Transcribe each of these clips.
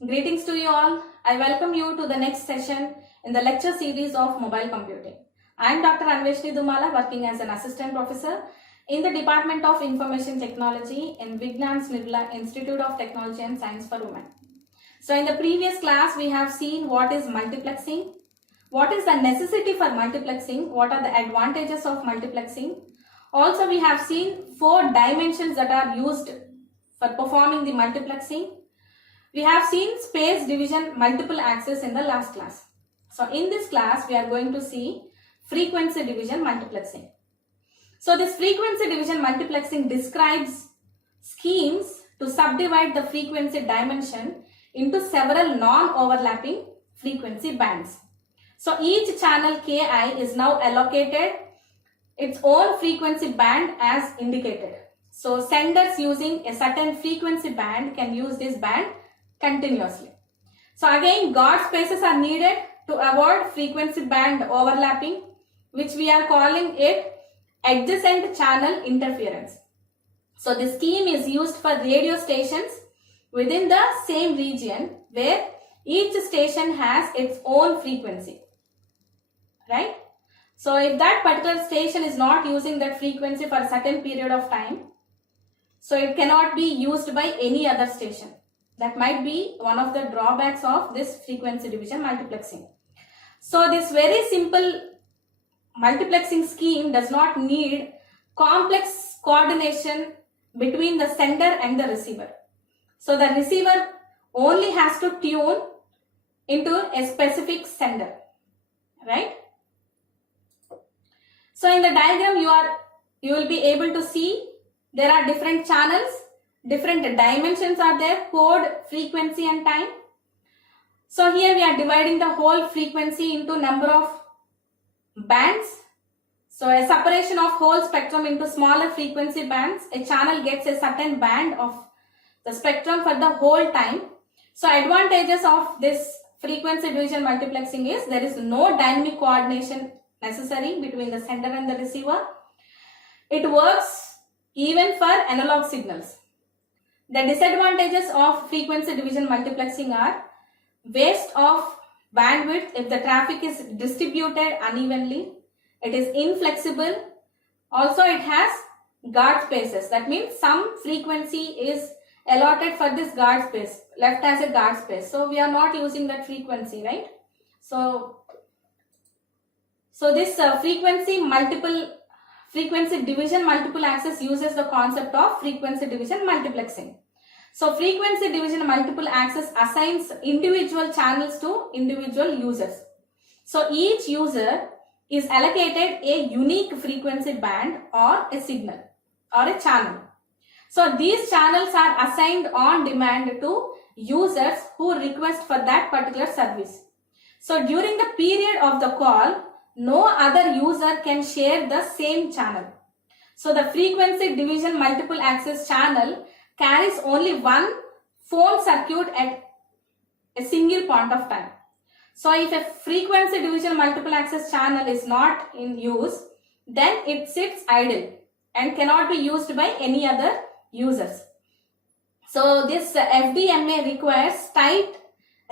Greetings to you all. I welcome you to the next session in the lecture series of mobile computing. I am Dr. Anveshni Dumala, working as an assistant professor in the Department of Information Technology in Vignans Nirmala Institute of Technology and Science for Women. So in the previous class, we have seen what is multiplexing, what is the necessity for multiplexing, what are the advantages of multiplexing. Also, we have seen 4 dimensions that are used for performing the multiplexing. We have seen space division multiple access in the last class. So in this class, we are going to see frequency division multiplexing. So this frequency division multiplexing describes schemes to subdivide the frequency dimension into several non-overlapping frequency bands. So each channel Ki is now allocated its own frequency band as indicated. So senders using a certain frequency band can use this band continuously. So again, guard spaces are needed to avoid frequency band overlapping, which we are calling it adjacent channel interference. So the scheme is used for radio stations within the same region where each station has its own frequency, right? So if that particular station is not using that frequency for a certain period of time, so it cannot be used by any other station. That might be one of the drawbacks of this frequency division multiplexing. So this very simple multiplexing scheme does not need complex coordination between the sender and the receiver. So the receiver only has to tune into a specific sender, right? So in the diagram you will be able to see there are different channels, different dimensions are there, code, frequency and time. So here we are dividing the whole frequency into number of bands. So a separation of whole spectrum into smaller frequency bands. A channel gets a certain band of the spectrum for the whole time. So advantages of this frequency division multiplexing is there is no dynamic coordination necessary between the sender and the receiver. It works even for analog signals. The disadvantages of frequency division multiplexing are waste of bandwidth if the traffic is distributed unevenly. It is inflexible. Also, it has guard spaces. That means some frequency is allotted for this guard space, left as a guard space. So we are not using that frequency, right? So this frequency division multiple access uses the concept of frequency division multiplexing. So frequency division multiple access assigns individual channels to individual users. So each user is allocated a unique frequency band or a signal or a channel. So these channels are assigned on demand to users who request for that particular service. So during the period of the call, no other user can share the same channel. So the frequency division multiple access channel carries only one phone circuit at a single point of time. So if a frequency division multiple access channel is not in use, then it sits idle and cannot be used by any other users. So this FDMA requires tight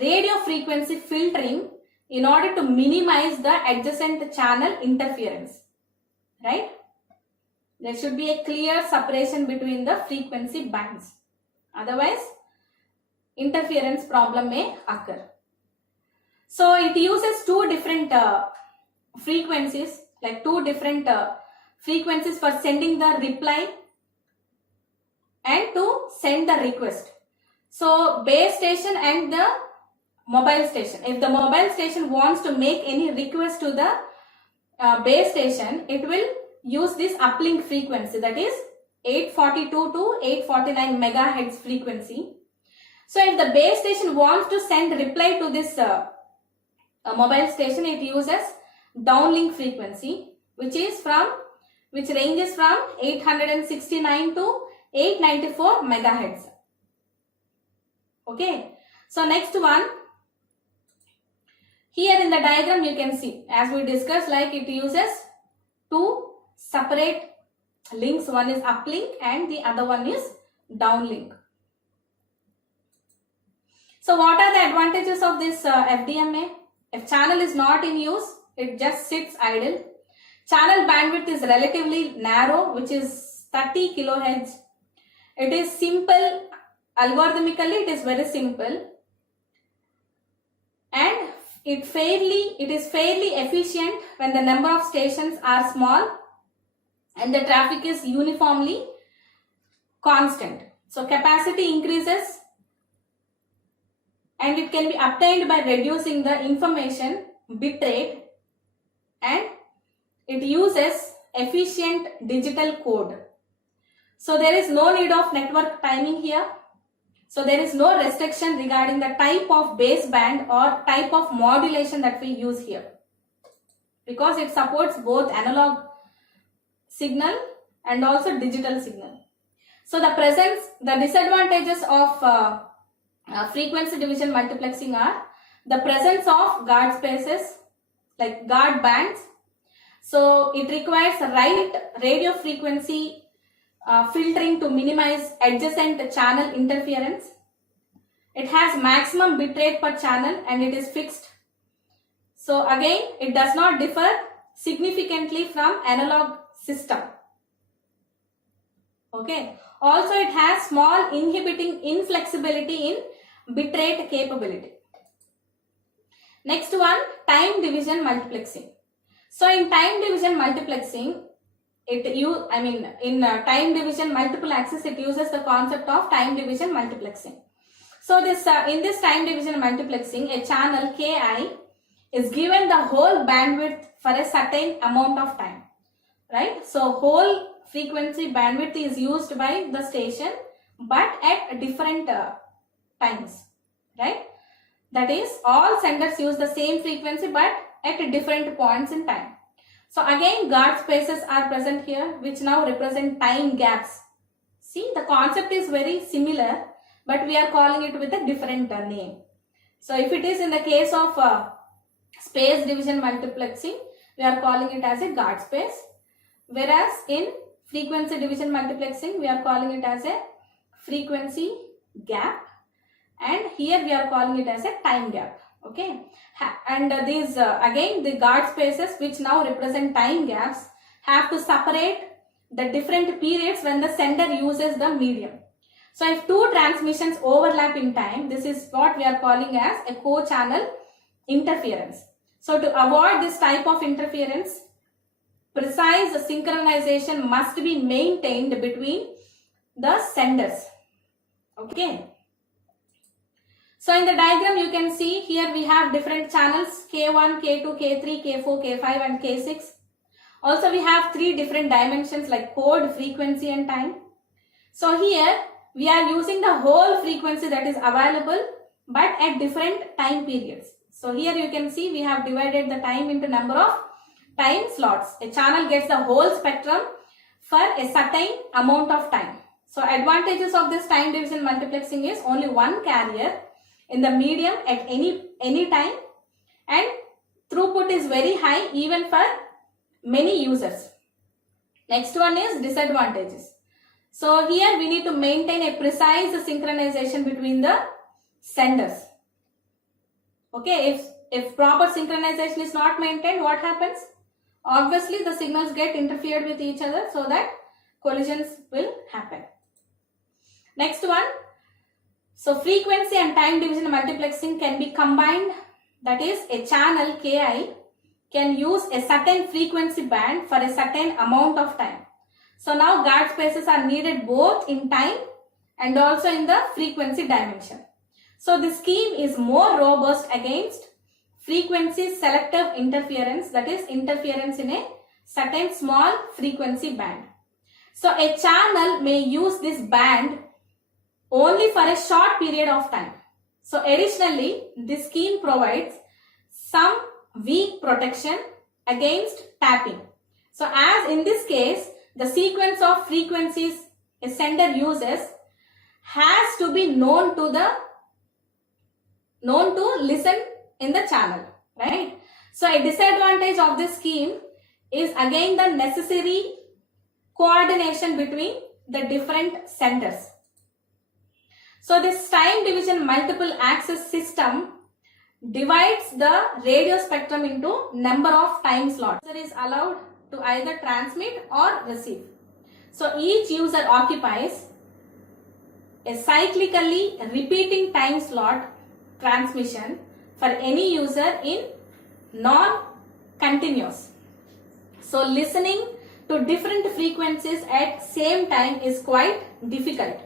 radio frequency filtering in order to minimize the adjacent channel interference, right? There should be a clear separation between the frequency bands. Otherwise, interference problem may occur. So it uses two different frequencies, like two different frequencies for sending the reply and to send the request. So base station and the mobile station. If the mobile station wants to make any request to the base station, it will use this uplink frequency, that is 842 to 849 megahertz frequency. So if the base station wants to send reply to this mobile station, it uses downlink frequency, which ranges from 869 to 894 megahertz. Okay. So next one, here in the diagram you can see, as we discussed, like it uses two separate links. One is uplink and the other one is downlink. So what are the advantages of this FDMA? If channel is not in use, it just sits idle. Channel bandwidth is relatively narrow, which is 30 kilohertz. It is simple, algorithmically it is very simple, and it is fairly efficient when the number of stations are small and the traffic is uniformly constant. So capacity increases and it can be obtained by reducing the information bitrate, and it uses efficient digital code. So there is no need of network timing here. So there is no restriction regarding the type of baseband or type of modulation that we use here, because it supports both analog signal and also digital signal. So the disadvantages of frequency division multiplexing are the presence of guard spaces, like guard bands. So it requires right radio frequency filtering to minimize adjacent channel interference. It has maximum bitrate per channel and it is fixed. So again, it does not differ significantly from analog system. Okay. Also, it has small inhibiting inflexibility in bitrate capability. Next one, time division multiplexing. So in time division multiplexing, in time division multiple access, it uses the concept of time division multiplexing. So in this time division multiplexing, a channel Ki is given the whole bandwidth for a certain amount of time, right? So whole frequency bandwidth is used by the station, but at different times, right? That is, all senders use the same frequency but at different points in time. So again, guard spaces are present here, which now represent time gaps. See, the concept is very similar, but we are calling it with a different name. So if it is in the case of space division multiplexing, we are calling it as a guard space, whereas in frequency division multiplexing, we are calling it as a frequency gap, and here we are calling it as a time gap. Okay, and these again, the guard spaces, which now represent time gaps, have to separate the different periods when the sender uses the medium. So if two transmissions overlap in time, this is what we are calling as a co-channel interference. So to avoid this type of interference, precise synchronization must be maintained between the senders. Okay. So in the diagram you can see here we have different channels K1, K2, K3, K4, K5 and K6. Also we have three different dimensions like code, frequency and time. So here we are using the whole frequency that is available but at different time periods. So here you can see we have divided the time into number of time slots. A channel gets the whole spectrum for a certain amount of time. So advantages of this time division multiplexing is only one carrier in the medium at any time, and throughput is very high even for many users. Next one is disadvantages. So here we need to maintain a precise synchronization between the senders. Okay, if proper synchronization is not maintained, what happens? Obviously the signals get interfered with each other, so that collisions will happen. Next one. So frequency and time division multiplexing can be combined. That is, a channel Ki can use a certain frequency band for a certain amount of time. So now guard spaces are needed both in time and also in the frequency dimension. So this scheme is more robust against frequency selective interference, that is interference in a certain small frequency band. So a channel may use this band only for a short period of time. So additionally, this scheme provides some weak protection against tapping. So as in this case, the sequence of frequencies a sender uses has to be known to listen in the channel, right? So a disadvantage of this scheme is again the necessary coordination between the different senders. So this time division multiple access system divides the radio spectrum into number of time slots. User is allowed to either transmit or receive. So each user occupies a cyclically repeating time slot transmission for any user in non-continuous. So listening to different frequencies at same time is quite difficult.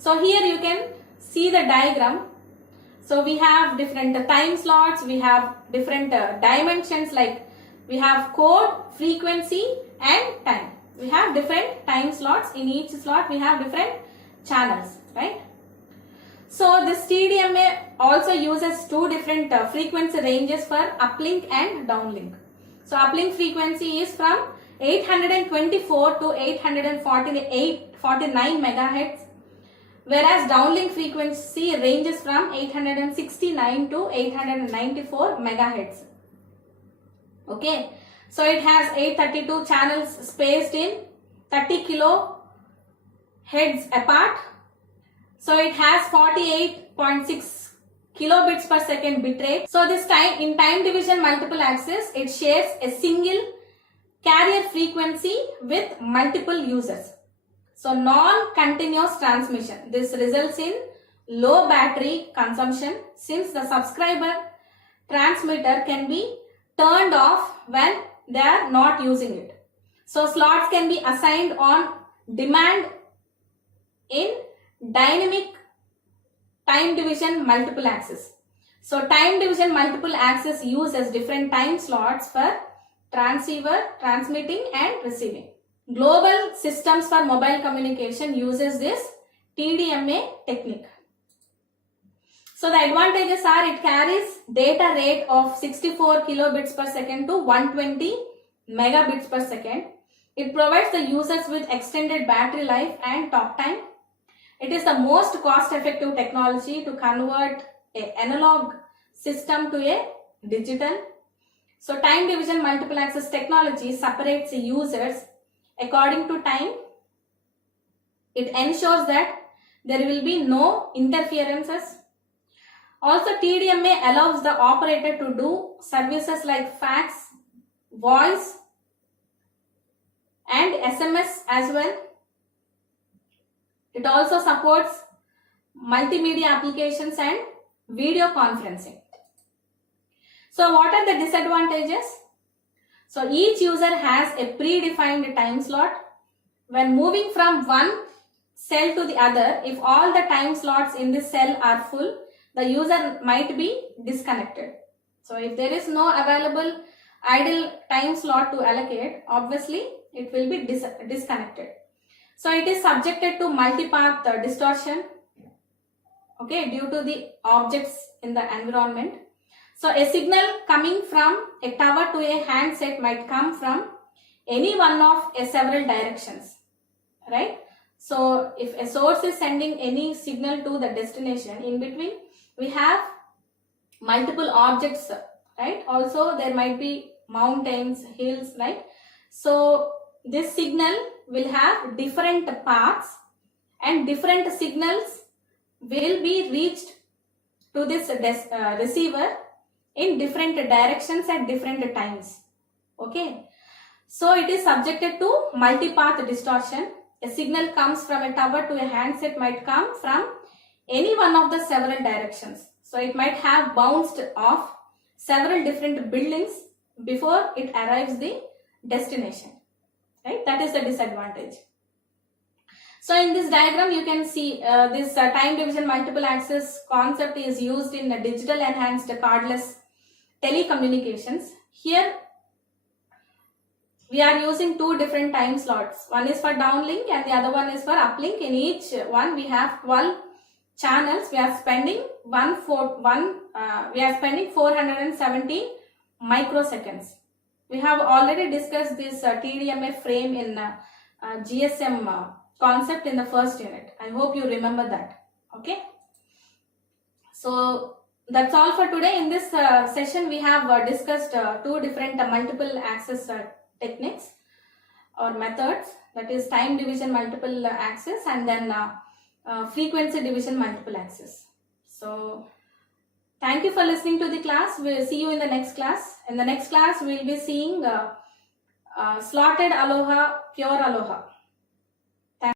So here you can see the diagram. So we have different time slots, we have different dimensions, like we have code, frequency and time. We have different time slots. In each slot we have different channels, right? So this TDMA also uses two different frequency ranges for uplink and downlink. So uplink frequency is from 824 to 849 megahertz, whereas downlink frequency ranges from 869 to 894 megahertz. Okay, so it has 832 channels spaced in 30 kilohertz apart. So it has 48.6 kilobits per second bitrate. So this time in time division multiple access, it shares a single carrier frequency with multiple users. So non-continuous transmission. This results in low battery consumption since the subscriber transmitter can be turned off when they are not using it. So slots can be assigned on demand in dynamic time division multiple access. So time division multiple access uses different time slots for transceiver, transmitting and receiving. Global systems for mobile communication uses this TDMA technique. So the advantages are it carries data rate of 64 kilobits per second to 120 megabits per second. It provides the users with extended battery life and talk time. It is the most cost-effective technology to convert an analog system to a digital. So time division multiple access technology separates the users according to time. It ensures that there will be no interferences. Also, TDMA allows the operator to do services like fax, voice and SMS as well. It also supports multimedia applications and video conferencing. So what are the disadvantages? So each user has a predefined time slot. When moving from one cell to the other, if all the time slots in this cell are full, the user might be disconnected. So if there is no available idle time slot to allocate, obviously it will be disconnected. So it is subjected to multipath distortion, okay, due to the objects in the environment. So a signal coming from a tower to a handset might come from any one of several directions, right? So if a source is sending any signal to the destination, in between we have multiple objects, right? Also there might be mountains, hills, right? So this signal will have different paths and different signals will be reached to this receiver in different directions at different times. Okay, so it is subjected to multipath distortion. A signal comes from a tower to a handset might come from any one of the several directions. So it might have bounced off several different buildings before it arrives the destination, right? That is the disadvantage. So in this diagram you can see this time division multiple access concept is used in digital enhanced cardless telecommunications. Here we are using two different time slots. One is for downlink and the other one is for uplink. In each one we have 12 channels. We are spending 417 microseconds. We have already discussed this TDMA frame in GSM concept in the first unit. I hope you remember that. Okay. So that's all for today. In this session we have discussed two different multiple access techniques or methods, that is time division multiple access and then frequency division multiple access. So thank you for listening to the class. We'll see you in the next class. In the next class, we'll be seeing slotted aloha, pure aloha.